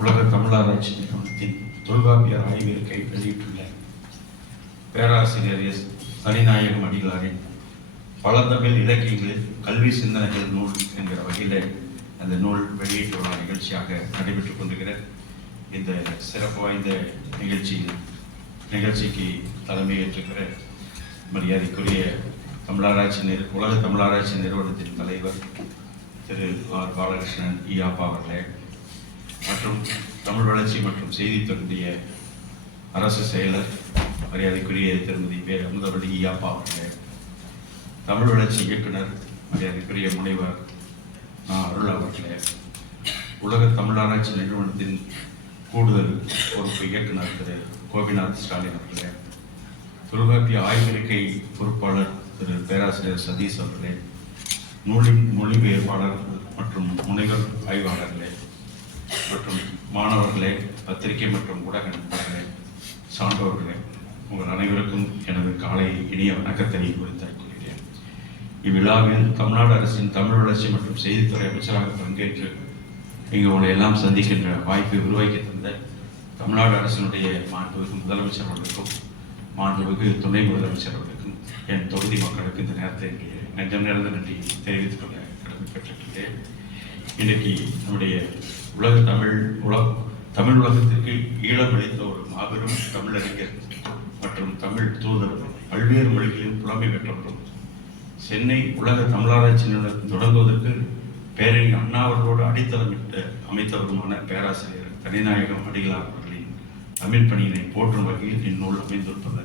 உலக தமிழாராய்ச்சி நிறுவனத்தின் தொல்காப்பியர் ஆய்விற்கை வெளியிட்டுள்ள பேராசிரியர் எஸ் தனிநாயகம் அடிகளாரின் பழந்தமிழ் இலக்கியங்களில் கல்வி சிந்தனைகள் நூல் என்கிற வகையில் அந்த நூல் வெளியீட்டு விழா நிகழ்ச்சியாக நடைபெற்றுக் கொண்டிருக்கிற இந்த சிறப்பு வாய்ந்த நிகழ்ச்சிக்கு தலைமையேற்றுக்கிற மரியாதைக்குரிய உலக தமிழாராய்ச்சி நிறுவனத்தின் தலைவர் திரு ஆர் பாலகிருஷ்ணன் ஈயாப்பா அவர்களே, மற்றும் தமிழ் வளர்ச்சி மற்றும் செய்தி தொடர்பிய அரசு செயலர் மரியாதைக்குரிய திருமதி பே அமுதவள்ளி ஈயாப்பா அவர்களே, தமிழ் வளர்ச்சி இயக்குனர் மரியாதைக்குரிய முனைவர் அருள் அவர்களே, உலக தமிழாராய்ச்சி நிறுவனத்தின் கூடுதல் பொறுப்பு இயக்குனர் திரு கோபிநாத் ஸ்டாலின் அவர்களே, தொல்காப்பிய ஆய்விருக்கை பொறுப்பாளர் திரு பேராசிரியர் சதீஷ் அவர்களே, நூலின் மொழிபெயர்ப்பாளர் மற்றும் முனைவர் ஆய்வாளர்களே மற்றும் மாணவர்களே, பத்திரிகை மற்றும் ஊடக நண்பர்களே, சான்றோர்களே, உங்கள் அனைவருக்கும் எனது காலை இனிய வணக்கத்தை உரித்தாக்கிக் கொள்கிறேன். இவ்விழாவில் தமிழ்நாடு அரசின் தமிழ் வளர்ச்சி மற்றும் செய்தித்துறை அமைச்சராக பங்கேற்று இங்கு உங்களை எல்லாம் சந்திக்கின்ற வாய்ப்பை உருவாக்கி தந்த தமிழ்நாடு அரசினுடைய மாண்புமிகு முதலமைச்சர் அவர்களுக்கும் மாண்புமிகு துணை முதலமைச்சர் அவர்களுக்கும் என் தொகுதி மக்களுக்கு இந்த நேரத்தை நெஞ்சம் நிறைந்த நன்றி தெரிவித்துக் கொள்ள கடமைப்பட்டிருக்கிறேன். இன்றைக்கு நம்முடைய தமிழ் உலகத்திற்கு ஈழம் அளித்த ஒரு மாபெரும் தமிழறிஞர் மற்றும் தமிழ் தூதர், பல்வேறு மொழிகளில் புலமை பெற்றவரும் சென்னை உலக தமிழாராய்ச்சி நிறுவனம் தொடங்குவதற்கு பேரறிஞர் அண்ணா அவர்களோடு அடித்தளமிட்டு அமைத்தவருமான பேராசிரியர் தனிநாயகம் அடிகளார் அவர்களின் தமிழ் பணியினை போற்றும் வகையில் இந்நூல் அமைந்திருப்பது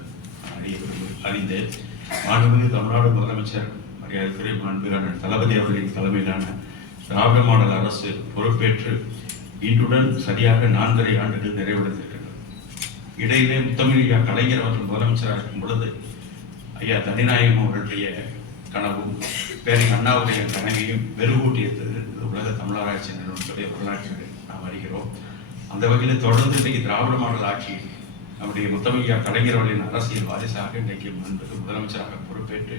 அறிந்து மாண்புமிகு தமிழ்நாடு முதலமைச்சர் மரியாதைக்குரிய மாண்புமிகு தளபதி அவர்களின் தலைமையிலான திராவிட மாடல் அரசு பொறுப்பேற்று இன்றுடன் சரியாக 4.5 ஆண்டுகள் நிறைவடைந்திருக்கின்றன. இடையிலே முத்தமிழ் கலைஞர் அவர்கள் முதலமைச்சராக இருக்கும் பொழுது ஐயா தனிநாயகம் அவர்களுடைய கனவும் பேரறிஞர் அண்ணாவுடைய கனவையும் வெறுகூட்டியது உலக தமிழாராய்ச்சி நிறுவனத்துடைய வரலாற்று நாம் அறிகிறோம். அந்த வகையில் தொடர்ந்து இன்றைக்கு திராவிட மாடல் ஆட்சி நம்முடைய முத்தமிழ் கலைஞர் அவர்களின் அரசியல் வாரிசாக இன்றைக்கு முதலமைச்சராக பொறுப்பேற்று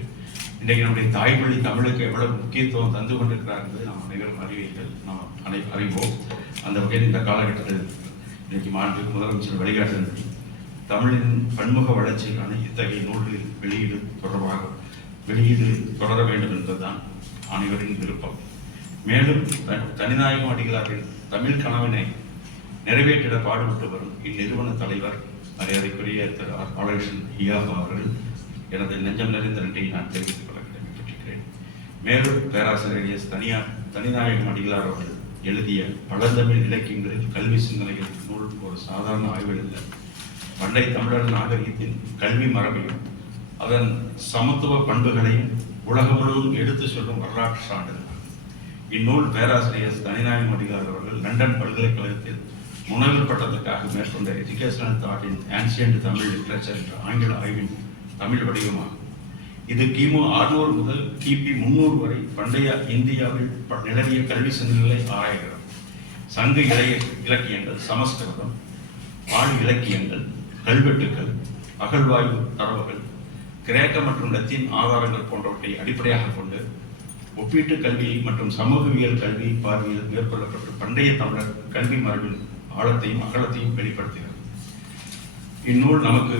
இன்றைக்கு நம்முடைய தாய்மொழி தமிழுக்கு எவ்வளவு முக்கியத்துவம் தந்து கொண்டிருக்கிறார் என்பதை நாம் அனைவரும் அறிவீர்கள், நாம் அறிவோம். அந்த வகையில் இந்த காலகட்டத்தில் இன்றைக்கு மாண்புமிகு முதலமைச்சர் வழிகாட்டுதல் தமிழின் பன்முக வளர்ச்சிக்கான இத்தகைய நூல்களில் வெளியீடு தொடர வேண்டும் என்பதுதான் அனைவரின் விருப்பம். மேலும் தனிநாயகம் அடிகளாரின் தமிழ் கனவினை நிறைவேற்றிட பாடுபட்டு வரும் இந்நிறுவன தலைவர் மரியாதைக்குரிய திரு ஆர் பாலகிருஷ்ணன் ஈயாப்பா அவர்கள் எனது நெஞ்சம் நிறைந்த நன்றியை நான் தெரிவித்துக் கொள்ள கடமைப்பட்டிருக்கிறேன். மேலும் பேராசிரியர் எஸ் தனிநாயகம் அடிகளார் அவர்கள் எழுதிய பழந்தமிழ் இலக்கியங்களில் கல்வி சிந்தனைகள் நூல் ஒரு சாதாரண ஆய்வெழுத பண்டை தமிழர் நாகரிகத்தின் கல்வி மரபையும் அதன் சமத்துவ பண்புகளையும் உலகம் முழுவதும் எடுத்து சொல்லும் வரலாற்று சான்றிதழ். இந்நூல் பேராசிரியர் தனிநாயகம் அடிகளார் அவர்கள் லண்டன் பல்கலைக்கழகத்தில் முனைவர் பட்டத்திற்காக மேற்கொண்ட educational thought in ancient Tamil literature என்ற ஆங்கில ஆய்வின் தமிழ் வடிவமாகும். இது கிமு 600 முதல் கிபி 300 வரை பண்டைய இந்தியாவில் நிலவிய கல்வி சிந்தனைகளை ஆராய்கிறது. சங்க இலக்கியங்கள், சமஸ்கிருதம், பால் இலக்கியங்கள், கல்வெட்டுக்கள், அகழ்வாய்வு தரவுகள், கிரேக்க மற்றும் லத்தீன் ஆதாரங்கள் போன்றவற்றை அடிப்படையாக கொண்டு ஒப்பீட்டு கல்வி மற்றும் சமூகவியல் கல்வி பார்வையில் மேற்கொள்ளப்பட்ட பண்டைய தமிழர் கல்வி மரபின் ஆழத்தையும் அகலத்தையும் வெளிப்படுத்துகிறது. இந்நூல் நமக்கு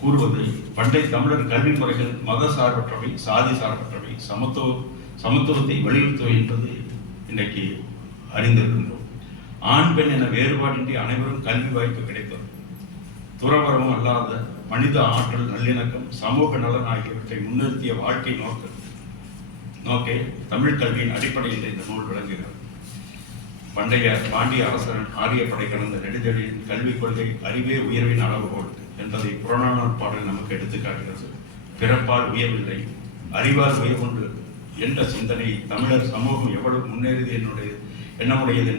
கூறுவது பண்டை தமிழர் கல்வி முறைகள் மத சார்பற்றவை, சாதி சார்பற்றவை, சமத்துவத்தை வலியுறுத்துவை என்பது இன்றைக்கு அறிந்திருக்கின்றோம். ஆண் பெண் என வேறுபாடின்றி அனைவரும் கல்வி வாய்ப்பு கிடைப்பது, துறவரமும் அல்லாத மனித ஆற்றல், நல்லிணக்கம், சமூக நலன் ஆகியவற்றை முன்னிறுத்திய வாழ்க்கை நோக்கே தமிழ் கல்வியின் அடிப்படையில் இந்த நூல் விளங்குகிறது. பண்டைய பாண்டிய அரசன் ஆரியப்படை கடந்த நெடுஞ்செழியன் கல்விக் கொள்கை அறிவே உயர்வின் அளவுகோல் என்பதை புறநானூறு பாடல் நமக்கு எடுத்துக்காட்டுகிறது. பிறப்பால் உயர்வில்லை, அறிவால் உயர்வுண்டு என்ற சிந்தனை தமிழர் சமூகம் எவ்வளவு முன்னேறியது எண்ணமுடையது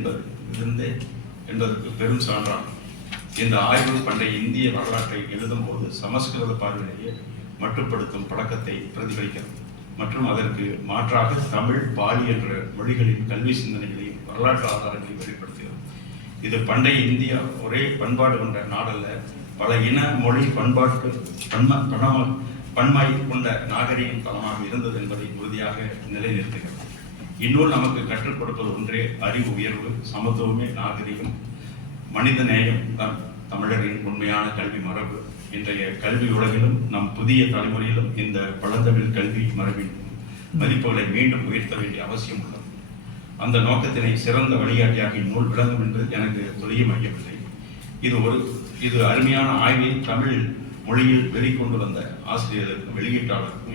என்பதற்கு பெரும் சான்றாகும். இந்த ஆய்வு பண்டைய இந்திய வரலாற்றை எழுதும் போது சமஸ்கிருத பார்வையிலேயே மட்டுப்படுத்தும் பழக்கத்தை பிரதிபலிக்கிறது மற்றும் அதற்கு மாற்றாக தமிழ், பாலி என்ற மொழிகளின் கல்வி சிந்தனைகளையும் வரலாற்று ஆதாரங்களையும் வெளிப்படுத்துகிறது. இது பண்டைய இந்தியா ஒரே பண்பாடு கொண்ட நாடல்ல, பல இன, மொழி, பண்பாட்டு பன்மை கொண்ட நாகரிகம் தளமாக இருந்தது என்பதை உறுதியாக நிலைநிறுத்துகிறது. இந்நூல் நமக்கு கற்றுக் கொடுப்பது ஒன்றே, அறிவு உயர்வு, சமத்துவமே நாகரிகம், மனித நேயம் தான் தமிழரின் உண்மையான கல்வி மரபு. இன்றைய கல்வி உலகிலும் நம் புதிய தலைமுறையிலும் இந்த பழந்தமிழ் கல்வி மரபின் மதிப்புகளை மீண்டும் உயர்த்த வேண்டிய அவசியம் உள்ளது. அந்த நோக்கத்தினை சிறந்த வழிகாட்டியாக இந்நூல் விளங்கும் என்று எனக்கு துளியும் ஐயமில்லை. இது அருமையான ஆய்வை தமிழ் மொழியில் வெளிக்கொண்டு வந்த ஆசிரியர்களுக்கும் வெளியீட்டாளருக்கும்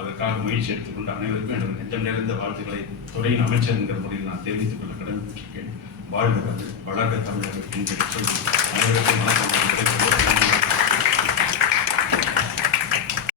அதற்காக முயற்சி எடுத்துக்கொண்ட அனைவருக்கும் எனது நெஞ்சம் நிறைந்த வாழ்த்துக்களை துறையின் அமைச்சர் என்கிற முறையில் நான் தெரிவித்துக் கொள்ள கடமைப்பட்டிருக்கேன். வாழ்க தமிழ், வளர்க தமிழர்கள் என்கிற சொல்லி அனைவருக்கும்